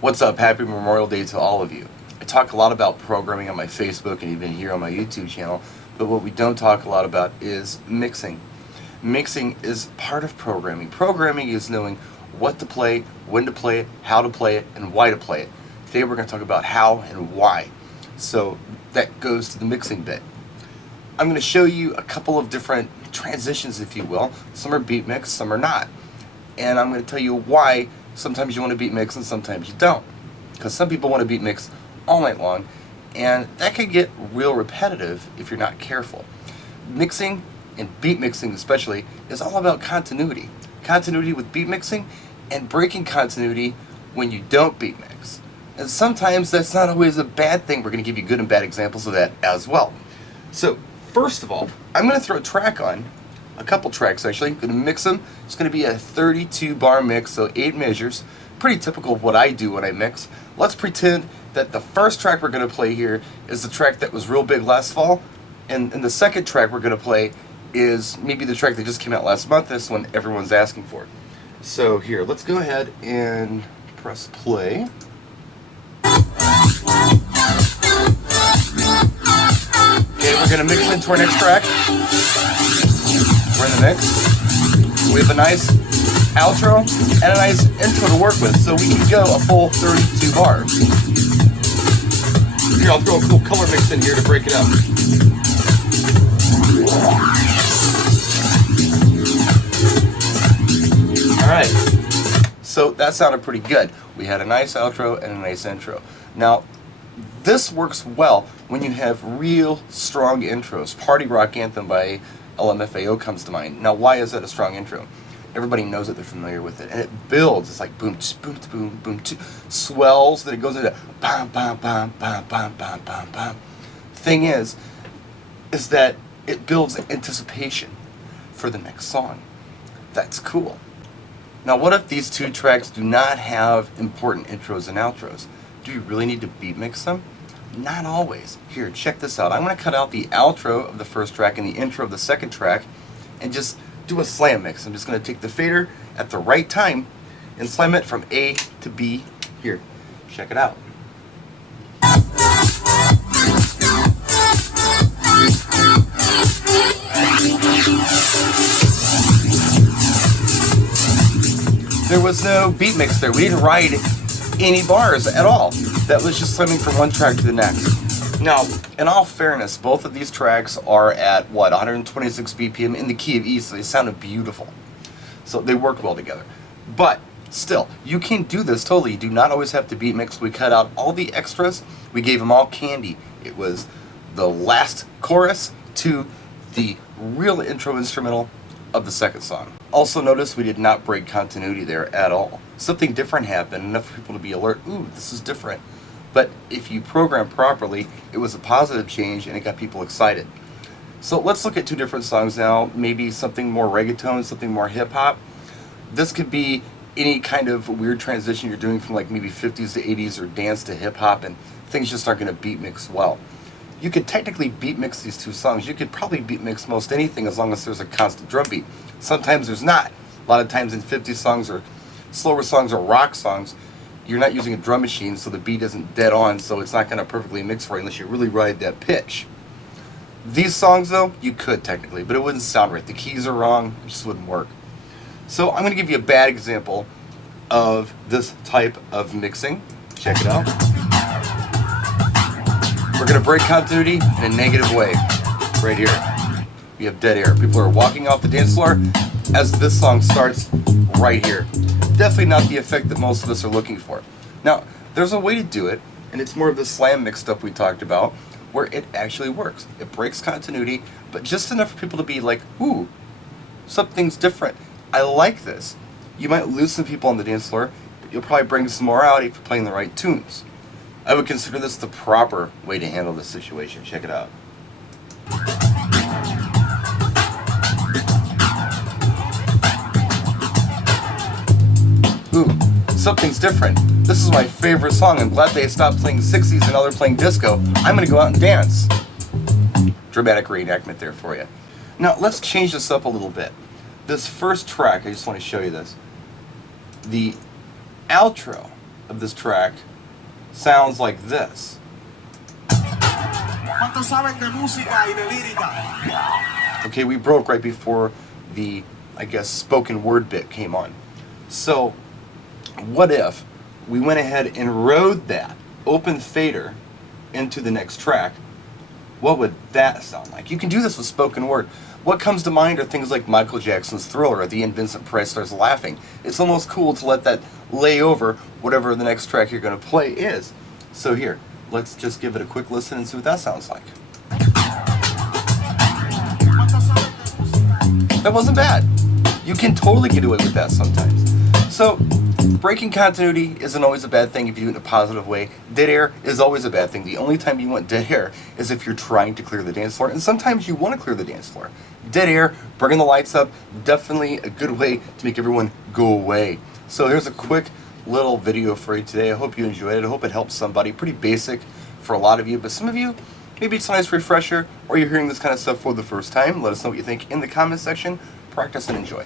What's up? Happy Memorial Day to all of you. I talk a lot about programming on my Facebook and even here on my YouTube channel, but what we don't talk a lot about is mixing. Mixing is part of programming. Programming is knowing what to play, when to play it, how to play it, and why to play it. Today we're going to talk about how and why. So that goes to the mixing bit. I'm going to show you a couple of different transitions, if you will. Some are beat mix, some are not. And I'm going to tell you why sometimes you want to beat mix and sometimes you don't. Because some people want to beat mix all night long, and that can get real repetitive if you're not careful. Mixing, and beat mixing especially, is all about continuity. Continuity with beat mixing and breaking continuity when you don't beat mix. And sometimes that's not always a bad thing. We're going to give you good and bad examples of that as well. So first of all, I'm going to throw a track on, a couple tracks actually. I'm going to mix them. It's going to be a 32 bar mix, so 8 measures. Pretty typical of what I do when I mix. Let's pretend that the first track we're going to play here is the track that was real big last fall, and the second track we're going to play is maybe the track that just came out last month. This one everyone's asking for. So here, let's go ahead and press play. Okay, we're going to mix into our next track. We're in the mix. We have a nice outro and a nice intro to work with, so we can go a full 32 bars. Here, I'll throw a cool color mix in here to break it up. Alright, so that sounded pretty good. We had a nice outro and a nice intro. Now, this works well when you have real strong intros. Party Rock Anthem by LMFAO comes to mind. Now, why is that a strong intro? Everybody knows it, they're familiar with it, and it builds. It's like boom, boom, boom, boom, swells, then it goes into bam, bam, bam, bam, bam, bam, bam, bam. Thing is that it builds anticipation for the next song. That's cool. Now, what if these two tracks do not have important intros and outros? Do you really need to beat mix them? Not always. Here, check this out. I'm going to cut out the outro of the first track and the intro of the second track and just do a slam mix. I'm just going to take the fader at the right time and slam it from A to B. Here, check it out. There was no beat mix there. We didn't ride any bars at all. That was just slamming from one track to the next. Now, in all fairness, both of these tracks are at, 126 BPM in the key of E, so they sounded beautiful. So they worked well together. But still, you can do this totally. You do not always have to beat mix. We cut out all the extras. We gave them all candy. It was the last chorus to the real intro instrumental of the second song. Also notice we did not break continuity there at all. Something different happened, enough for people to be alert, ooh, this is different. But if you program properly, it was a positive change and it got people excited. So let's look at two different songs now, maybe something more reggaeton, something more hip hop. This could be any kind of weird transition you're doing from like maybe 50s to 80s or dance to hip hop, and things just aren't going to beat mix well. You could technically beat mix these two songs. You could probably beat mix most anything as long as there's a constant drum beat. Sometimes there's not. A lot of times in 50 songs or slower songs or rock songs, you're not using a drum machine, so the beat isn't dead on, so it's not going to perfectly mix for you unless you really ride that pitch. These songs, though, you could technically, but it wouldn't sound right. The keys are wrong. It just wouldn't work. So I'm going to give you a bad example of this type of mixing. Check it out. We're going to break continuity in a negative way. Right here. We have dead air. People are walking off the dance floor as this song starts right here. Definitely not the effect that most of us are looking for. Now, there's a way to do it, and it's more of the slam mix stuff we talked about, where it actually works. It breaks continuity, but just enough for people to be like, ooh, something's different. I like this. You might lose some people on the dance floor, but you'll probably bring some more out if you're playing the right tunes. I would consider this the proper way to handle this situation. Check it out. Ooh, something's different. This is my favorite song. I'm glad they stopped playing 60s and now they're playing disco. I'm going to go out and dance. Dramatic reenactment there for you. Now, let's change this up a little bit. This first track, I just want to show you this. The outro of this track sounds like this. Okay, we broke right before the, I guess, spoken word bit came on. So, what if we went ahead and rode that open fader into the next track? What would that sound like? You can do this with spoken word. What comes to mind are things like Michael Jackson's Thriller at the end Vincent Price starts laughing. It's almost cool to let that lay over whatever the next track you're going to play is. So here, let's just give it a quick listen and see what that sounds like. That wasn't bad. You can totally get away with that sometimes. So, breaking continuity isn't always a bad thing if you do it in a positive way. Dead air is always a bad thing. The only time you want dead air is if you're trying to clear the dance floor, and sometimes you want to clear the dance floor. Dead air, bringing the lights up, definitely a good way to make everyone go away. So here's a quick little video for you today. I hope you enjoyed it. I hope it helps somebody. Pretty basic for a lot of you, but some of you, maybe it's a nice refresher, or you're hearing this kind of stuff for the first time. Let us know what you think in the comment section. Practice and enjoy.